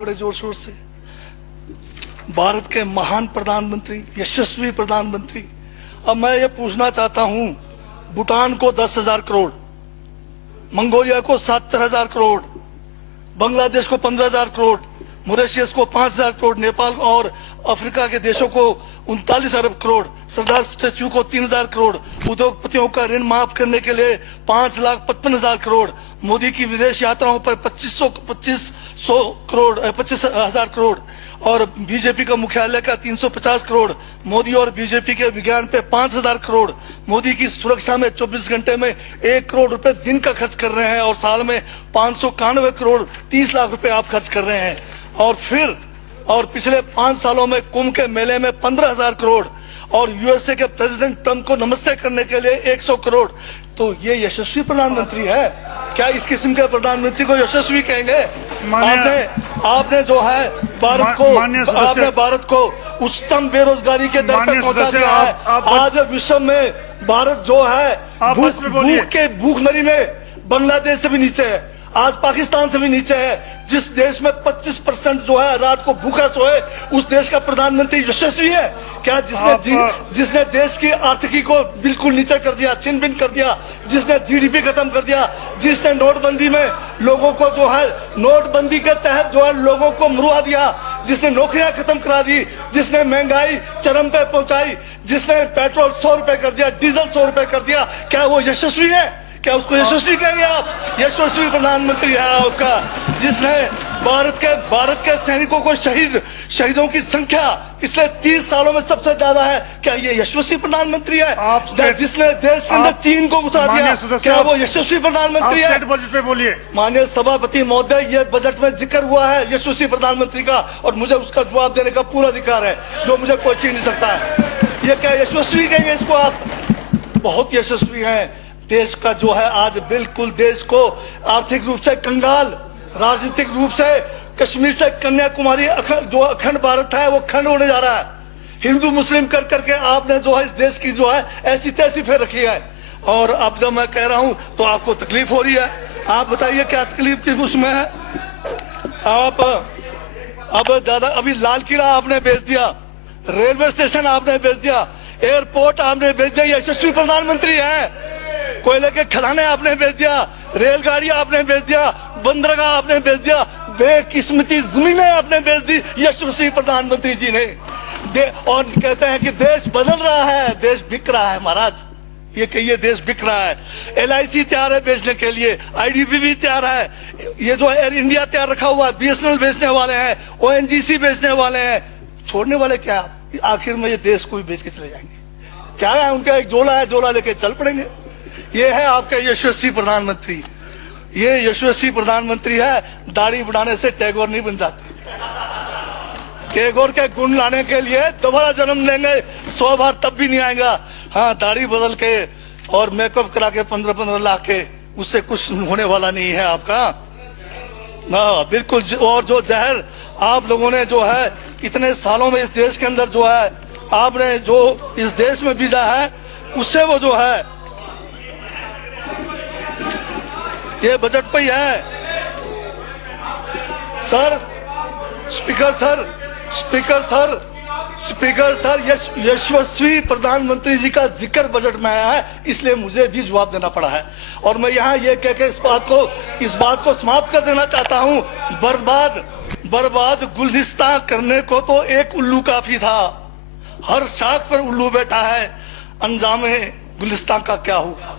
बड़े जोर शोर से भारत के महान प्रधानमंत्री, यशस्वी प्रधानमंत्री। अब मैं ये पूछना चाहता हूं, भूटान को 10,000 करोड़, मंगोलिया को 70,000 करोड़, बांग्लादेश को 15,000 करोड़, मॉरिशस को 5,000 करोड़, नेपाल और अफ्रीका के देशों को 39 अरब करोड़, सरदार स्टैच्यू को 3,000 करोड़, उद्योगपतियों का ऋण माफ करने के लिए 5,55,000 करोड़, मोदी की विदेश यात्राओं पर 25,000 करोड़ और बीजेपी का मुख्यालय का 350 करोड़, मोदी और बीजेपी के विज्ञान पे 5,000 करोड़, मोदी की सुरक्षा में 24 घंटे में 1 करोड़ रुपए दिन का खर्च कर रहे हैं और साल में 591 करोड़ 30 लाख रुपए आप खर्च कर रहे हैं। और पिछले 5 सालों में कुंभ के मेले में 15,000 करोड़ और यूएसए के प्रेसिडेंट ट्रंप को नमस्ते करने के लिए 100 करोड़। तो ये यशस्वी प्रधानमंत्री है क्या? इस किस्म के प्रधानमंत्री को यशस्वी कहेंगे? आपने जो है भारत को उच्चतम बेरोजगारी के दर पर पहुंचा दिया है। आज विश्व में भारत जो है भूखमरी में बांग्लादेश से भी नीचे है, आज पाकिस्तान से भी नीचे है। जिस देश में 25% जो है रात को भूखा सोए, उस देश का प्रधानमंत्री यशस्वी है क्या? जिसने देश की आर्थिकी को बिल्कुल नीचे कर दिया, छिन भिन कर दिया, जिसने जीडीपी खत्म कर दिया, जिसने नोटबंदी में लोगों को जो है नोटबंदी के तहत जो है लोगों को मरवा दिया, जिसने नौकरियां खत्म करा दी, जिसने महंगाई चरम पे पहुंचाई, जिसने पेट्रोल 100 रुपए कर दिया, डीजल 100 रुपए कर दिया, क्या वो यशस्वी है? क्या उसको यशस्वी कहेंगे आप? यशस्वी प्रधानमंत्री है आपका, जिसने भारत के सैनिकों को शहीदों की संख्या पिछले 30 सालों में सबसे ज्यादा है। क्या ये यशस्वी प्रधानमंत्री है? जिसने देश के अंदर चीन को घुसा दिया, क्या वो यशस्वी प्रधानमंत्री है? बजट पे बोलिए। माननीय सभापति महोदय, ये बजट में जिक्र हुआ है यशस्वी प्रधानमंत्री का और मुझे उसका जवाब देने का पूरा अधिकार है, जो मुझे कोई छीन नहीं सकता है। ये क्या यशस्वी कहेंगे इसको आप? बहुत यशस्वी है। देश का जो है आज बिल्कुल देश को आर्थिक रूप से कंगाल, राजनीतिक रूप से कश्मीर से कन्याकुमारी जो अखंड भारत है वो खंड होने जा रहा है। हिंदू मुस्लिम कर करके आपने जो है इस देश की जो है ऐसी तैसी फेर रखी है। और अब जब मैं कह रहा हूं तो आपको तकलीफ हो रही है। आप बताइए क्या तकलीफ की उसमें है? आप अब दादा अभी लाल किला आपने बेच दिया, रेलवे स्टेशन आपने बेच दिया, एयरपोर्ट आपने बेच दिया। यशस्वी प्रधानमंत्री है। कोयले के खदाने आपने बेच दिया, रेलगाड़ी आपने बेच दिया, बंदरगाह आपने बेच दिया, बेकिस्मती जमीनें आपने बेच दी यशस्वी प्रधानमंत्री जी ने। और कहते हैं कि देश बदल रहा है, देश बिक रहा है। महाराज ये कहिए देश बिक रहा है। LIC तैयार है बेचने के लिए, IDB भी तैयार है, ये जो एयर इंडिया तैयार रखा हुआ है, BSNL बेचने वाले हैं, ONGC बेचने वाले हैं। छोड़ने वाले क्या? आखिर में ये देश को भी बेच के चले जाएंगे। क्या है उनका? एक झोला है, झोला लेके चल पड़ेंगे। ये है आपका यशस्वी प्रधानमंत्री। ये यशस्वी प्रधानमंत्री है। दाढ़ी बढ़ाने से टैगोर नहीं बन जाते। टैगोर के गुण लाने के लिए दोबारा जन्म लेंगे 100 बार तब भी नहीं आएगा। हाँ, दाढ़ी बदल के और मेकअप करा के 15-15 लाख के, उससे कुछ होने वाला नहीं है आपका। ना बिल्कुल। और जो जहर आप लोगों ने जो है इतने सालों में इस देश के अंदर जो है आपने जो इस देश में बीजा है, उससे वो जो है ये बजट पे ही है। सर स्पीकर सर यशस्वी प्रधानमंत्री जी का जिक्र बजट में आया है, इसलिए मुझे भी जवाब देना पड़ा है। और मैं यहाँ ये कह के इस बात को समाप्त कर देना चाहता हूँ। बर्बाद गुलदस्ता करने को तो एक उल्लू काफी था, हर शाख पर उल्लू बैठा है, अंजामे गुलिस्तान का क्या होगा?